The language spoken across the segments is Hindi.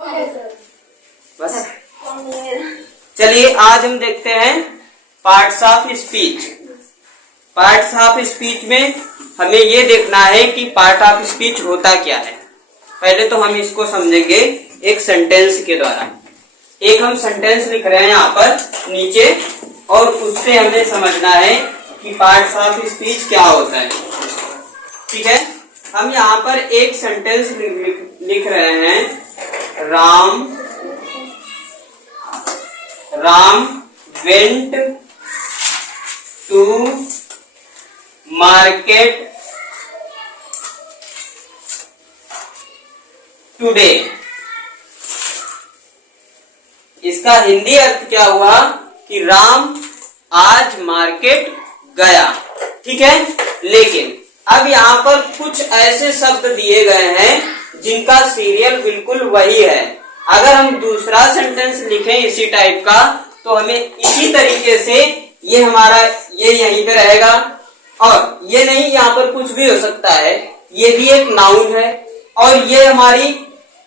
बस। चलिए आज हम देखते हैं parts of speech. Parts of speech में हमें ये देखना है कि पार्ट ऑफ स्पीच होता क्या है। पहले तो हम इसको समझेंगे एक सेंटेंस के द्वारा। एक हम सेंटेंस लिख रहे हैं यहाँ पर नीचे, और उससे हमें समझना है कि पार्ट्स ऑफ स्पीच क्या होता है। ठीक है, हम यहाँ पर एक सेंटेंस लिख रहे हैं। Ram went to market today. इसका हिंदी अर्थ क्या हुआ कि राम आज मार्केट गया। ठीक है, लेकिन अब यहाँ पर कुछ ऐसे शब्द दिए गए हैं जिनका सीरियल बिल्कुल वही है। अगर हम दूसरा सेंटेंस लिखें इसी टाइप का तो हमें इसी तरीके से ये हमारा ये यहीं पे रहेगा, और ये नहीं, यहाँ पर कुछ भी हो सकता है। ये भी एक नाउन है, और ये हमारी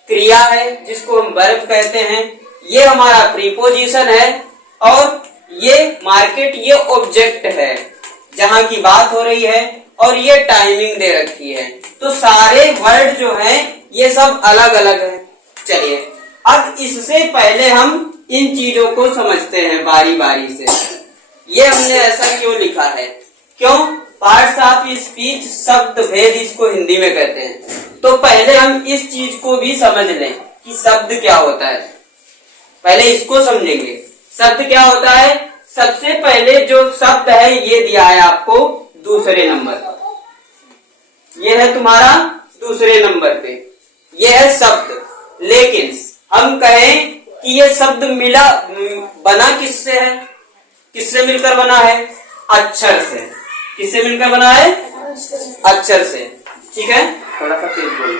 क्रिया है जिसको हम वर्ब कहते हैं। ये हमारा प्रीपोजिशन है, और ये मार्केट ये ऑब्जेक्ट है जहां की बात हो रही है, और ये टाइमिंग दे रखी है। तो सारे वर्ड जो हैं ये सब अलग अलग है। चलिए अब इससे पहले हम इन चीजों को समझते हैं बारी बारी से। ये हमने ऐसा क्यों लिखा है, क्यों? पार्ट्स ऑफ स्पीच शब्द भेद इसको हिंदी में कहते हैं। तो पहले हम इस चीज को भी समझ लें कि शब्द क्या होता है। पहले इसको समझेंगे, शब्द क्या होता है। सबसे पहले जो शब्द है ये दिया है आपको दूसरे नंबर पर। ये है तुम्हारा दूसरे नंबर पे, ये है शब्द। लेकिन हम कहें कि ये शब्द बना किससे है, किससे मिलकर बना है? अक्षर से। किससे मिलकर बना है? अक्षर से। ठीक है, थोड़ा सा तेज बोलो।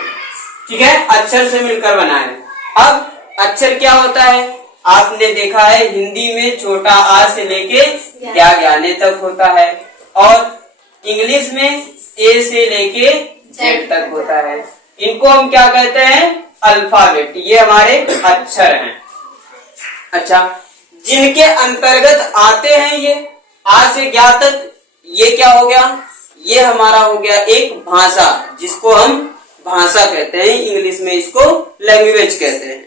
ठीक है, अक्षर से मिलकर बना है। अब अक्षर क्या होता है? आपने देखा है हिंदी में छोटा आ से लेके ज्ञाने तक होता है, और इंग्लिश में ए से लेके जेड तक होता है। इनको हम क्या कहते हैं? अल्फाबेट। ये हमारे अक्षर हैं। अच्छा, जिनके अंतर्गत आते हैं ये आ से ज्ञा तक, ये क्या हो गया? ये हमारा हो गया एक भाषा, जिसको हम भाषा कहते हैं। इंग्लिश में इसको लैंग्वेज कहते हैं।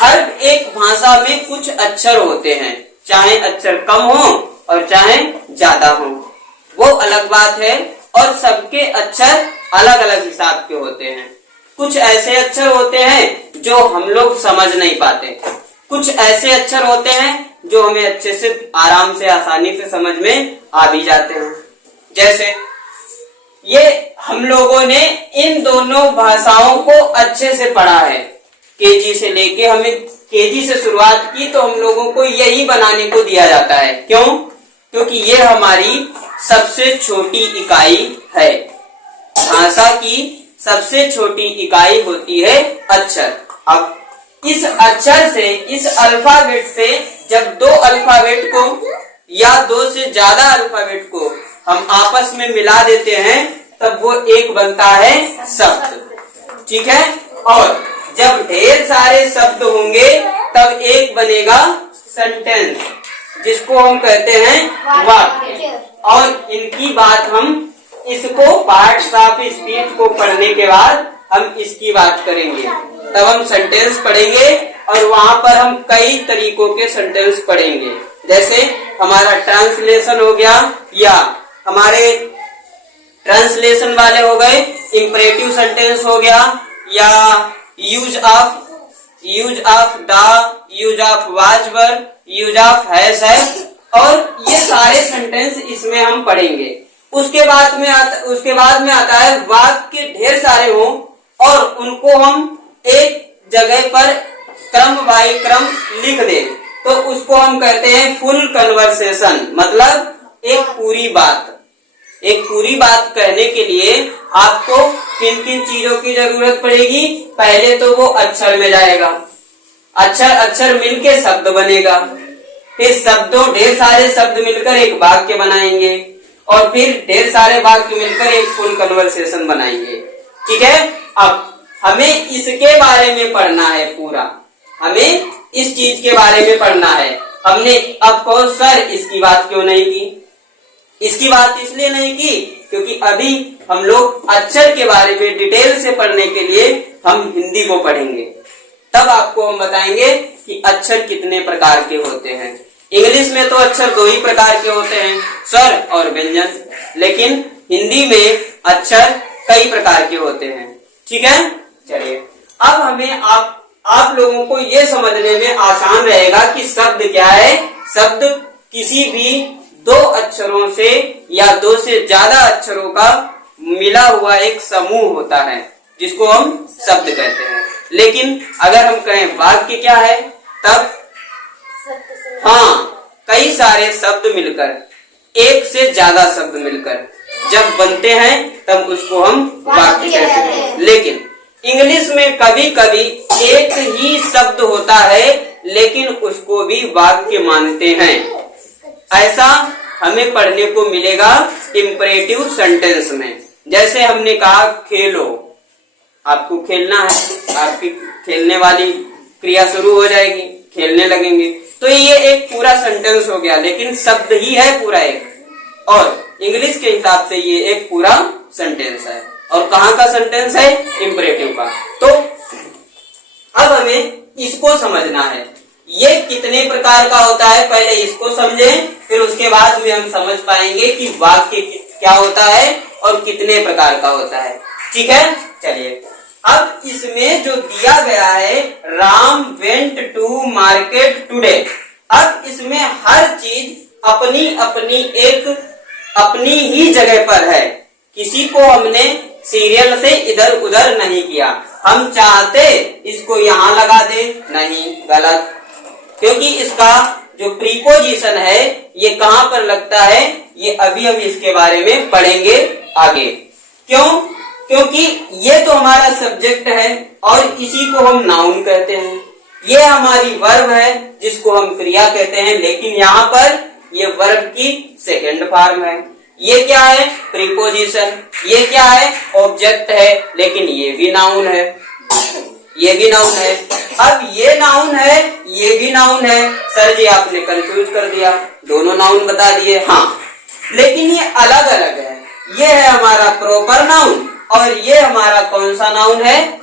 हर एक भाषा में कुछ अक्षर होते हैं, चाहे अक्षर कम हो और चाहे ज्यादा हो, वो अलग बात है। और सबके अक्षर अलग अलग हिसाब के होते हैं। कुछ ऐसे अक्षर होते हैं जो हम लोग समझ नहीं पाते, कुछ ऐसे अक्षर होते हैं जो हमें अच्छे से आराम से आसानी से समझ में आ भी जाते हैं। जैसे ये हम लोगों ने इन दोनों भाषाओं को अच्छे से पढ़ा है। केजी से लेके हमने केजी से शुरुआत की तो हम लोगों को यही बनाने को दिया जाता है। क्यों? क्योंकि ये हमारी सबसे छोटी इकाई है। भाषा की सबसे छोटी इकाई होती है अक्षर। अब इस अक्षर से, इस अल्फाबेट से जब दो अल्फाबेट को या दो से ज्यादा अल्फाबेट को हम आपस में मिला देते हैं तब वो एक बनता है शब्द। ठीक है, और जब ढेर सारे शब्द होंगे तब एक बनेगा सेंटेंस, जिसको हम कहते हैं वाक्य। और इनकी बात हम इसको पार्ट्स ऑफ स्पीच को पढ़ने के बाद हम इसकी बात करेंगे। तब हम सेंटेंस पढ़ेंगे और वहां पर हम कई तरीकों के सेंटेंस पढ़ेंगे। जैसे हमारा ट्रांसलेशन हो गया, या हमारे ट्रांसलेशन वाले हो गए, इंपरेटिव सेंटेंस हो गया, या use of the, use of was verb, use of has है, और ये सारे सेंटेंस इसमें हम पढ़ेंगे। उसके बाद में आता है वाक्य ढेर सारे हों और उनको हम एक जगह पर क्रम बाई क्रम लिख दें, तो उसको हम कहते हैं फुल कन्वर्सेशन। मतलब एक पूरी बात कहने के लिए आपको किन किन चीजों की जरूरत पड़ेगी? पहले तो वो अक्षर में जाएगा, अक्षर मिलके शब्द बनेगा, फिर ढेर सारे शब्द मिलकर एक वाक्य बनाएंगे, और फिर ढेर सारे वाक्य मिलकर एक फुल कन्वर्सेशन बनाएंगे। ठीक है, अब हमें इसके बारे में पढ़ना है पूरा, हमें इस चीज के बारे में पढ़ना है। हमने अब कहो सर इसकी बात क्यों नहीं की? इसकी बात इसलिए नहीं की क्योंकि अभी हम लोग अक्षर के बारे में डिटेल से पढ़ने के लिए हम हिंदी को पढ़ेंगे, तब आपको हम बताएंगे कि अक्षर कितने प्रकार के होते हैं। इंग्लिश में तो अक्षर 2 ही प्रकार के होते हैं, स्वर और व्यंजन, लेकिन हिंदी में अक्षर कई प्रकार के होते हैं। ठीक है, चलिए अब हमें आप लोगों को ये समझने में आसान रहेगा कि शब्द क्या है। शब्द किसी भी 2 अक्षरों से या 2 से ज्यादा अक्षरों का मिला हुआ एक समूह होता है जिसको हम शब्द कहते हैं। लेकिन अगर हम कहें वाक्य क्या है, तब हाँ, कई सारे शब्द मिलकर, 1 से ज्यादा शब्द मिलकर जब बनते हैं तब उसको हम वाक्य कहते हैं। लेकिन इंग्लिश में कभी कभी एक ही शब्द होता है लेकिन उसको भी वाक्य मानते हैं। ऐसा हमें पढ़ने को मिलेगा इंपरेटिव सेंटेंस में। जैसे हमने कहा खेलो, आपको खेलना है, आपकी खेलने वाली क्रिया शुरू हो जाएगी, खेलने लगेंगे, तो ये एक पूरा सेंटेंस हो गया, लेकिन शब्द ही है पूरा एक, और इंग्लिश के हिसाब से ये एक पूरा सेंटेंस है। और कहाँ का सेंटेंस है? इंपरेटिव का। तो अब हमें इसको समझना है, ये कितने प्रकार का होता है, पहले इसको समझें, फिर उसके बाद में हम समझ पाएंगे कि वाक्य क्या होता है और कितने प्रकार का होता है। ठीक है, चलिए अब इसमें जो दिया गया है, Ram went to market today. अब इसमें हर चीज अपनी अपनी एक अपनी ही जगह पर है, किसी को हमने सीरियल से इधर उधर नहीं किया। हम चाहते इसको यहाँ लगा दे, नहीं, गलत, क्योंकि इसका जो प्रीपोजिशन है ये कहाँ पर लगता है, ये अभी हम इसके बारे में पढ़ेंगे आगे। क्यों? क्योंकि ये तो हमारा सब्जेक्ट है और इसी को हम नाउन कहते हैं। ये हमारी वर्ब है जिसको हम क्रिया कहते हैं, लेकिन यहाँ पर ये वर्ब की सेकंड फॉर्म है। ये क्या है? प्रीपोजिशन। ये क्या है? ऑब्जेक्ट है, लेकिन ये भी नाउन है, ये भी नाउन है। अब ये नाउन है, ये भी नाउन है। सर जी आपने कंफ्यूज कर दिया, दोनों नाउन बता दिए। हाँ, लेकिन ये अलग अलग है। ये है हमारा प्रॉपर नाउन और ये हमारा कौन सा नाउन है?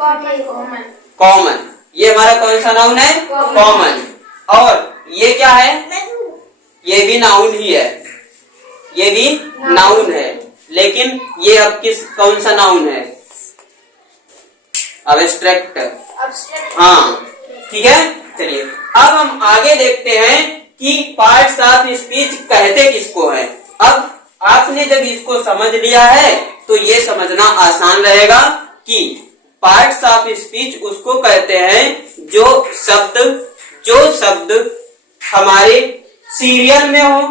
कॉमन। ये हमारा कौन सा नाउन है? कॉमन। और ये क्या है? ये भी नाउन ही है, ये भी नाउन है, लेकिन ये अब कौन सा नाउन है? अब्स्ट्रैक्ट। हाँ, ठीक है, चलिए अब हम आगे देखते हैं कि पार्ट्स ऑफ स्पीच कहते किसको है। अब आपने जब इसको समझ लिया है तो ये समझना आसान रहेगा कि पार्ट्स ऑफ स्पीच उसको कहते हैं जो शब्द हमारे सीरियल में हो,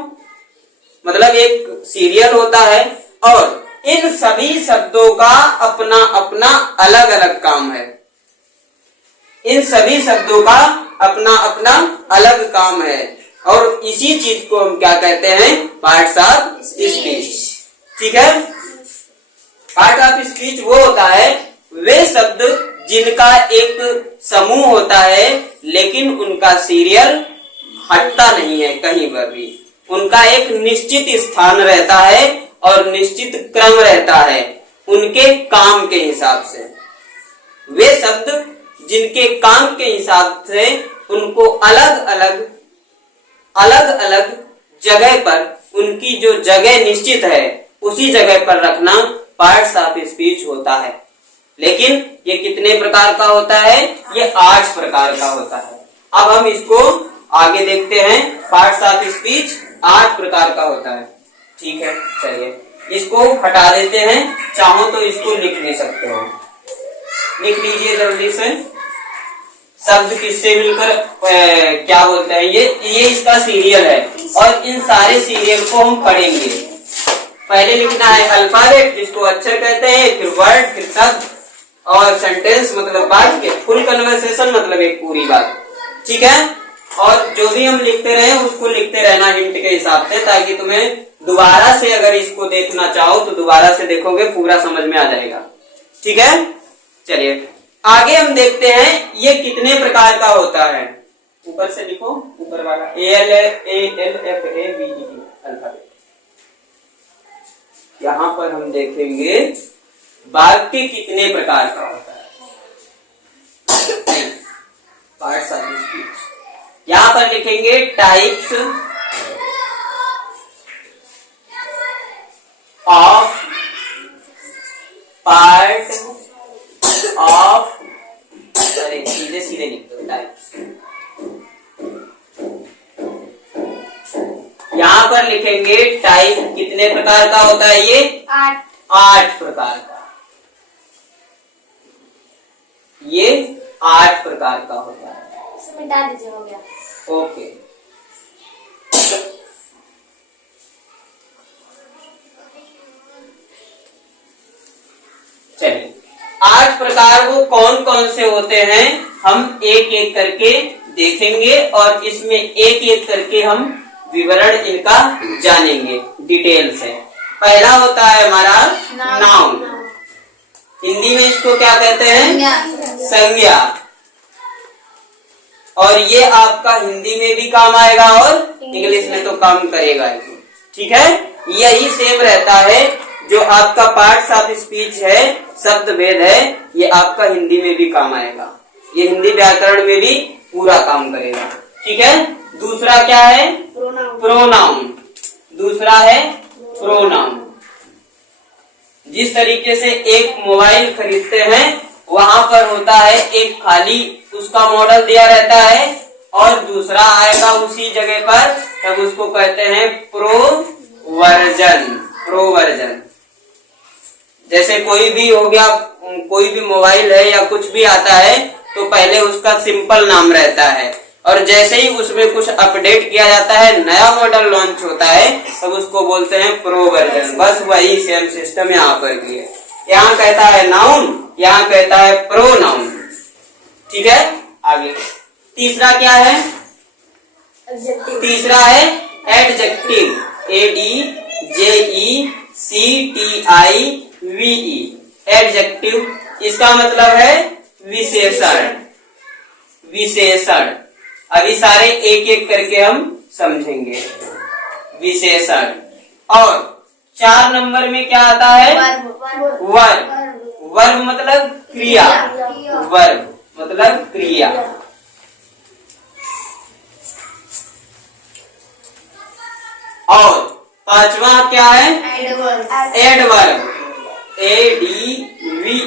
मतलब एक सीरियल होता है और इन सभी शब्दों का अपना अपना अलग अलग काम है। इन सभी शब्दों का अपना अपना अलग काम है और इसी चीज को हम क्या कहते हैं? Parts of speech. ठीक है, पार्ट ऑफ स्पीच वो होता है, वे शब्द जिनका एक समूह होता है लेकिन उनका सीरियल हटता नहीं है कहीं पर भी। उनका एक निश्चित स्थान रहता है और निश्चित क्रम रहता है उनके काम के हिसाब से। वे शब्द जिनके काम के हिसाब से उनको अलग अलग जगह पर, उनकी जो जगह निश्चित है उसी जगह पर रखना पार्ट्स ऑफ स्पीच होता है। लेकिन ये कितने प्रकार का होता है? ये 8 प्रकार का होता है। अब हम इसको आगे देखते हैं। पार्ट्स ऑफ स्पीच 8 प्रकार का होता है। ठीक है, चलिए इसको हटा देते हैं, चाहो तो इसको लिख भी सकते हो, लिख लीजिए जल्दी से। शब्द किससे मिलकर क्या बोलते हैं? ये इसका सीरियल है और इन सारे सीरियल को हम पढ़ेंगे। पहले लिखना है अल्फाबेट जिसको अक्षर कहते हैं, फिर वर्ड, फिर शब्द और सेंटेंस मतलब वाक्य, फुल कन्वर्सेशन मतलब एक पूरी बात। ठीक है, और जो भी हम लिखते रहे उसको लिखते रहना हिंट के हिसाब से, ताकि तुम्हें दोबारा से अगर इसको देखना चाहो तो दोबारा से देखोगे, पूरा समझ में आ जाएगा। ठीक है, चलिए आगे हम देखते हैं ये कितने प्रकार का होता है। ऊपर से लिखो, ऊपर वाला ALFABET अल्फाबेट। यहाँ पर हम देखेंगे वाक्य कितने प्रकार का होता है। पार्ट्स ऑफ स्पीच यहाँ पर लिखेंगे टाइप्स ऑफ पार्ट ऑफ, अरे सीधे सीधे लिख दो टाइप्स। यहाँ पर लिखेंगे टाइप कितने प्रकार का होता है ये 8 प्रकार का, ये 8 प्रकार का होता है। मिटा दीजिए, हो गया। ओके, चलिए 8 प्रकार वो कौन कौन से होते हैं हम एक एक करके देखेंगे और इसमें एक एक करके हम विवरण इनका जानेंगे डिटेल से। पहला होता है हमारा नाउन, हिंदी में इसको क्या कहते हैं संज्ञा, और ये आपका हिंदी में भी काम आएगा और इंग्लिश में तो काम करेगा। ठीक है, यही सेम रहता है जो आपका पार्ट्स ऑफ स्पीच है, शब्द भेद है, ये आपका हिंदी में भी काम आएगा, ये हिंदी व्याकरण में भी पूरा काम करेगा। ठीक है, दूसरा क्या है प्रोनाउन, दूसरा है प्रोनाउन। जिस तरीके से एक मोबाइल खरीदते हैं वहां पर होता है एक खाली उसका मॉडल दिया रहता है और दूसरा आएगा उसी जगह पर, तब उसको कहते हैं प्रोवर्जन। प्रोवर्जन जैसे कोई भी हो गया, कोई भी मोबाइल है या कुछ भी आता है तो पहले उसका सिंपल नाम रहता है और जैसे ही उसमें कुछ अपडेट किया जाता है, नया मॉडल लॉन्च होता है, तब उसको बोलते हैं प्रोवर्जन। बस वही सेम सिस्टम यहाँ पर भी है, यहाँ कहता है नाउन, यहाँ कहता है प्रोनाउन। ठीक है, आगे तीसरा क्या है, तीसरा है एडजेक्टिव, ADJECTIVE, एडजेक्टिव। इसका मतलब है विशेषण, विशेषण। अभी सारे एक एक करके हम समझेंगे विशेषण। और 4 नंबर में क्या आता है वर्ब, वर्ब मतलब क्रिया, वर्ब मतलब क्रिया। और 5वां क्या है एडवर्ब, ADVERB,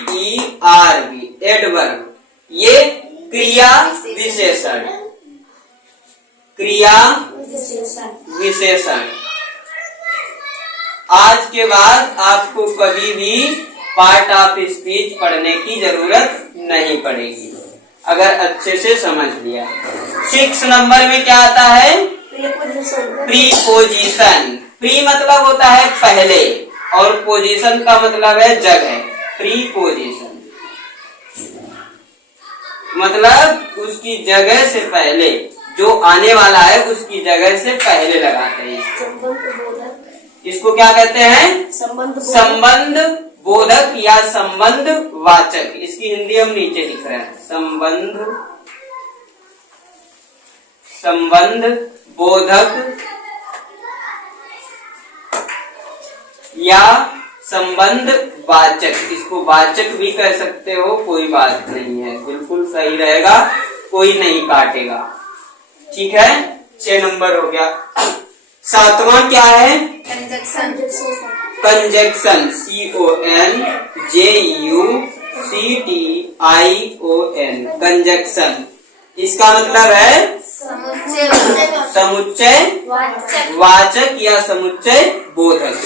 एडवर्ब। ये क्रिया विशेषण, क्रिया विशेषण। आज के बाद आपको कभी भी पार्ट ऑफ स्पीच पढ़ने की जरूरत नहीं पड़ेगी अगर अच्छे से समझ लिया। 6 नंबर में क्या आता है प्रीपोजिशन। प्री मतलब होता है पहले और पोजीशन का मतलब है जगह। प्रीपोजिशन मतलब उसकी जगह से पहले, जो आने वाला है उसकी जगह से पहले लगाते हैं। इसको क्या कहते हैं संबंध बोधक या संबंध वाचक। इसकी हिंदी हम नीचे लिख रहे हैं, संबंध बोधक या संबंध वाचक। इसको वाचक भी कह सकते हो, कोई बात नहीं है, बिल्कुल सही रहेगा, कोई नहीं काटेगा। ठीक है, 6 नंबर हो गया। 7वां क्या है कंजक्शन, CONJUCTION, कंजक्शन। इसका मतलब है समुच्चय वाचक या समुच्चय बोधक।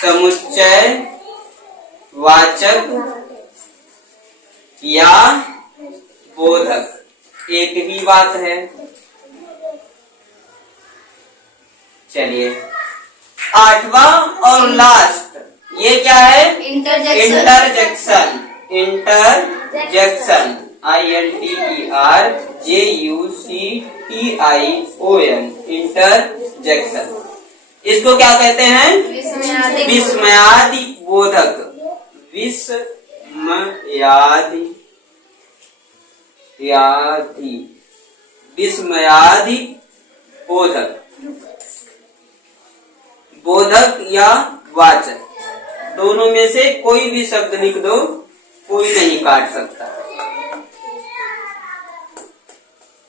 समुच्चय वाचक या बोधक, एक ही बात है। चलिए 8वां और लास्ट, ये क्या है इंटरजेक्शन। Interjection INTERJUCTION, interjection. इसको क्या कहते हैं विस्मयादि बोधक। विस्मयादि विस्मयादि बोधक, बोधक या वाचक, दोनों में से कोई भी शब्द लिख दो, कोई नहीं काट सकता।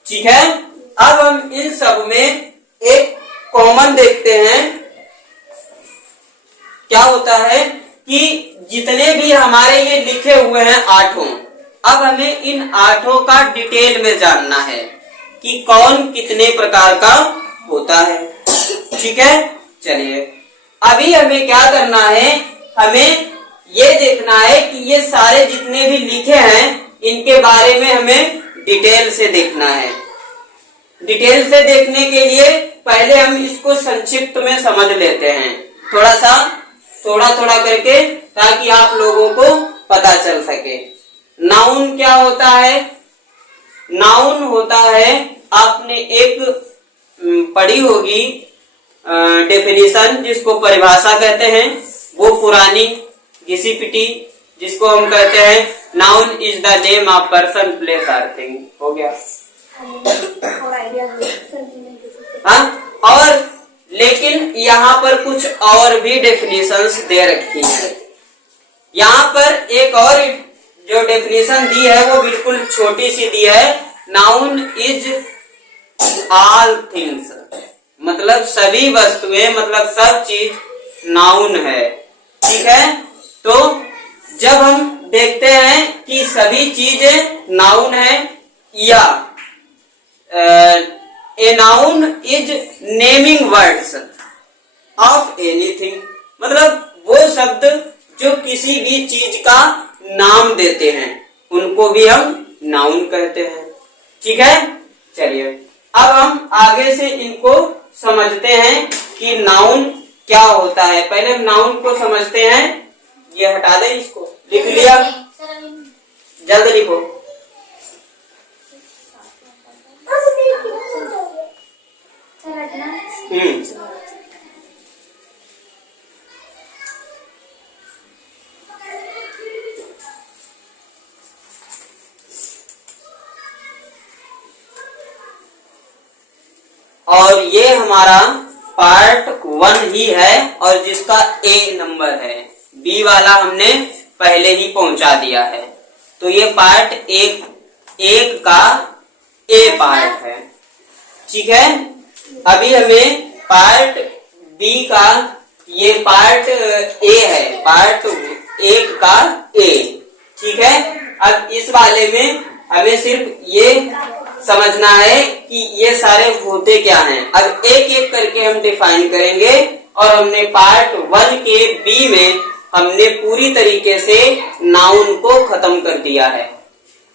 ठीक है। अब हम इन सब में एक कॉमन देखते हैं। क्या होता है कि जितने भी हमारे ये लिखे हुए हैं आठों, अब हमें इन आठों का डिटेल में जानना है कि कौन कितने प्रकार का होता है। ठीक है। चलिए अभी हमें क्या करना है, हमें ये देखना है कि ये सारे जितने भी लिखे हैं इनके बारे में हमें डिटेल से देखना है। डिटेल से देखने के लिए पहले हम इसको संक्षिप्त में समझ लेते हैं, थोड़ा थोड़ा करके, ताकि आप लोगों को पता चल सके। नाउन क्या होता है? नाउन होता है, आपने एक पढ़ी होगी डेफिनेशन, जिसको परिभाषा कहते हैं, वो पुरानी घिसी पिटी, जिसको हम कहते हैं noun is the name of person place और थिंग। हो गया। हाँ, और लेकिन यहाँ पर कुछ और भी डेफिनेशंस दे रखी है। यहाँ पर एक और जो डेफिनेशन दी है वो बिल्कुल छोटी सी दी है। नाउन इज ऑल थिंग्स, मतलब सभी वस्तुएं, मतलब सब चीज नाउन है। ठीक है। तो जब हम देखते हैं कि सभी चीजें नाउन है, या a noun is naming words of anything, मतलब वो शब्द जो किसी भी चीज का नाम देते हैं उनको भी हम नाउन कहते हैं। ठीक है। चलिए अब हम आगे से इनको समझते हैं कि नाउन क्या होता है। पहले हम नाउन को समझते हैं। ये हटा दें, इसको लिख लिया, जल्द लिखो। और ये हमारा पार्ट 1 ही है, और जिसका ए नंबर है। बी वाला हमने पहले ही पहुंचा दिया है, तो ये पार्ट एक का ए पार्ट है। ठीक है। अभी हमें पार्ट बी का, ये पार्ट ए है, पार्ट 1 का ए। ठीक है। अब इस वाले में हमें सिर्फ ये समझना है कि ये सारे होते क्या हैं। अब एक एक करके हम डिफाइन करेंगे, और हमने पार्ट 1 के बी में हमने पूरी तरीके से नाउन को खत्म कर दिया है।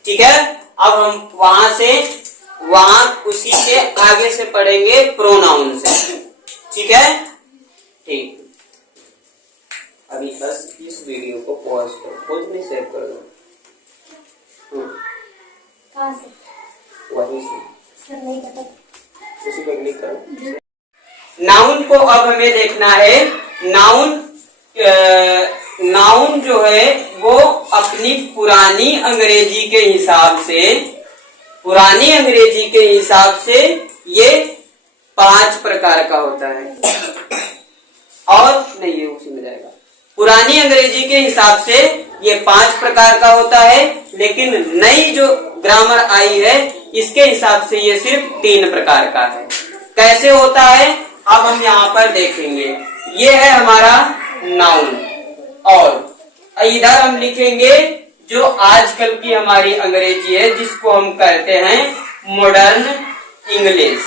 ठीक है। अब हम वहां उसी के आगे से पढ़ेंगे प्रोनाउन से। ठीक है। ठीक, अभी बस इस वीडियो को पॉज करो, खुद में सेव कर दो। वही से उसी पे क्लिक करो। नाउन को अब हमें देखना है। नाउन जो है वो अपनी पुरानी अंग्रेजी के हिसाब से ये 5 प्रकार का होता है। और नहीं, ये उसी में जाएगा। पुरानी अंग्रेजी के हिसाब से ये 5 प्रकार का होता है, लेकिन नई जो ग्रामर आई है इसके हिसाब से ये सिर्फ 3 प्रकार का है। कैसे होता है अब हम यहाँ पर देखेंगे। ये है हमारा नाउन, और इधर हम लिखेंगे जो आजकल की हमारी अंग्रेजी है, जिसको हम कहते हैं modern English.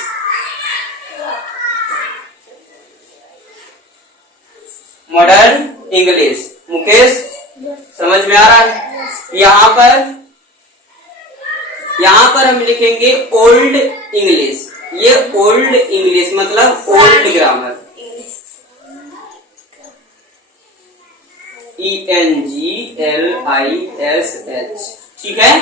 Modern English. Mukesh समझ में आ रहा है? यहाँ पर हम लिखेंगे ओल्ड इंग्लिश। ये ओल्ड इंग्लिश मतलब ओल्ड ग्रामर, ENGLISH। ठीक है।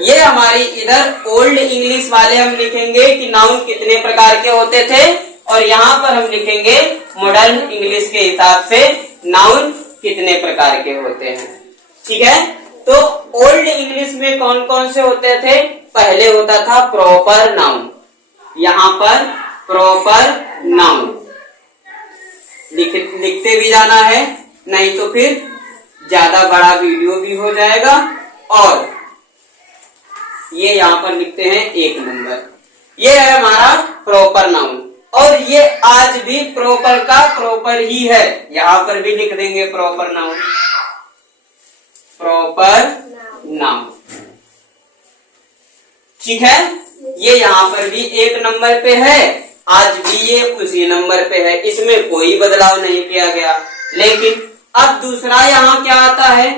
ये हमारी इधर ओल्ड इंग्लिश वाले हम लिखेंगे कि नाउन कितने प्रकार के होते थे, और यहाँ पर हम लिखेंगे मॉडर्न इंग्लिश के हिसाब से नाउन कितने प्रकार के होते हैं। ठीक है। तो ओल्ड इंग्लिश में कौन कौन से होते थे? पहले होता था प्रॉपर नाउन, यहां पर प्रॉपर नाउन लिखते भी जाना है, नहीं तो फिर ज्यादा बड़ा वीडियो भी हो जाएगा। और ये यहां पर लिखते हैं 1 नंबर, ये है हमारा प्रॉपर नाउन। और ये आज भी प्रॉपर का प्रॉपर ही है, यहां पर भी लिख देंगे प्रॉपर नाउन, प्रॉपर नाउन, ठीक है। ये यहां पर भी 1 नंबर पे है, आज भी ये उसी नंबर पे है, इसमें कोई बदलाव नहीं किया गया। लेकिन अब दूसरा यहां क्या आता है?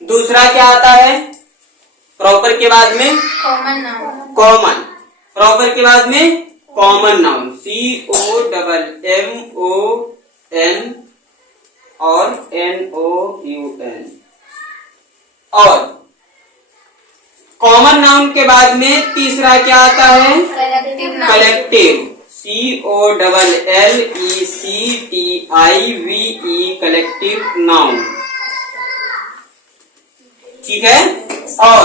दूसरा क्या आता है? प्रॉपर के बाद में कॉमन नाउन, कॉमन, प्रॉपर के बाद में कॉमन नाउन, COMMON और NOUN। और कॉमन नाउन के बाद में तीसरा क्या आता है? Collective noun, collective, COLLECTIVE, collective noun, ठीक है। और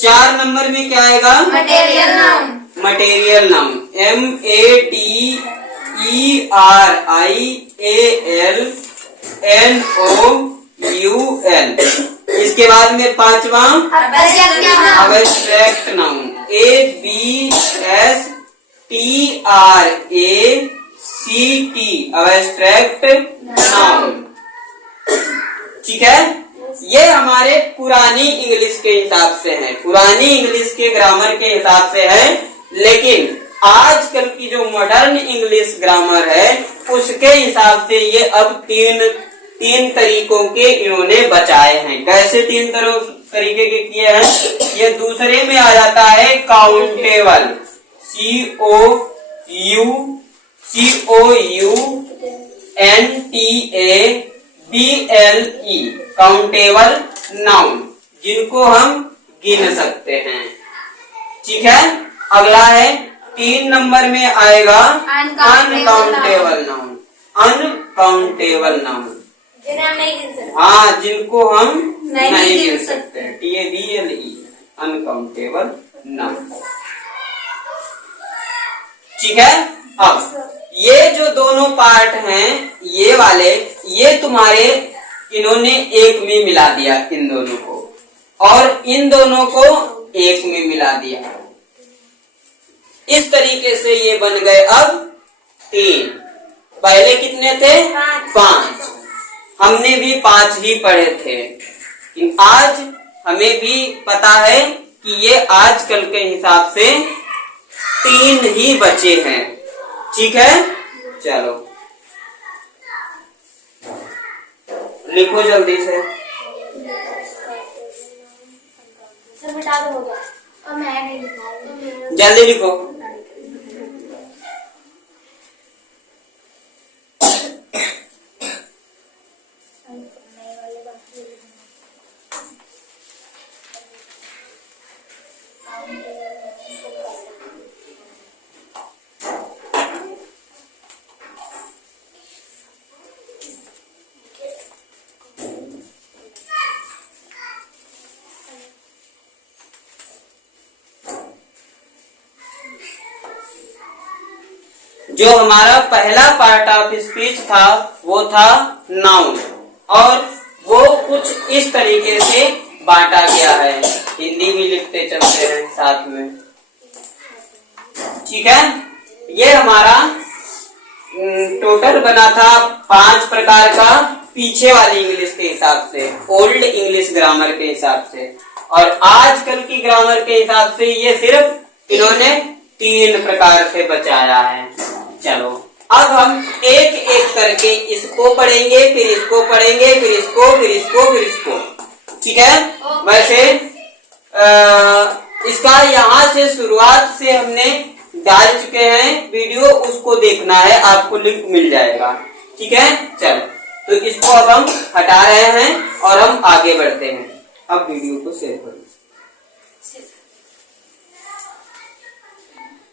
4 नंबर में क्या आएगा? Material noun, material noun, MATERIALNOUN। इसके बाद में 5वां abstract noun, ABSTRACT, abstract noun, ठीक है। ये हमारे पुरानी इंग्लिश के हिसाब से है, पुरानी इंग्लिश के ग्रामर के हिसाब से है। लेकिन आजकल की जो मॉडर्न इंग्लिश ग्रामर है उसके हिसाब से ये अब तीन तरीकों के इन्होंने बचाए हैं। कैसे 3 तरीके के किए हैं? ये दूसरे में आ जाता है काउंटेबल, COUNTABLE, काउंटेबल नाउन, जिनको हम गिन सकते हैं, ठीक है। अगला है 3 नंबर में आएगा अनकाउंटेबल नाउन, अनकाउंटेबल नाउन, जिन्हें हम नहीं गिन सकते, हाँ, जिनको हम नहीं गिन गिन सकते, TABLE, अनकाउंटेबल नाउन, ठीक है। अब ये जो दोनों पार्ट हैं, ये वाले, ये तुम्हारे इन्होंने एक में मिला दिया इन दोनों को, और इन दोनों को एक में मिला दिया। इस तरीके से ये बन गए अब 3। पहले कितने थे? 5। हमने भी 5 ही पढ़े थे, लेकिन आज हमें भी पता है कि ये आजकल के हिसाब से 3 ही बचे हैं, ठीक है। चलो लिखो जल्दी से, सब बता दो, होगा और मैं नहीं लिखूंगा, जल्दी लिखो। जो हमारा पहला पार्ट ऑफ स्पीच था वो था नाउन, और वो कुछ इस तरीके से बांटा गया है, हिंदी भी लिखते चलते हैं साथ में, ठीक है। ये हमारा टोटल बना था 5 प्रकार का, पीछे वाली इंग्लिश के हिसाब से, ओल्ड इंग्लिश ग्रामर के हिसाब से, और आजकल की ग्रामर के हिसाब से ये सिर्फ इन्होंने 3 प्रकार से बचाया है। चलो अब हम एक एक करके इसको पढ़ेंगे, फिर इसको पढ़ेंगे, फिर इसको, फिर इसको, फिर इसको, ठीक है। वैसे इसका यहाँ से शुरुआत से हमने डाल चुके हैं वीडियो, उसको देखना है, आपको लिंक मिल जाएगा, ठीक है। चलो तो इसको अब हम हटा रहे हैं और हम आगे बढ़ते हैं। अब वीडियो को सेव करो।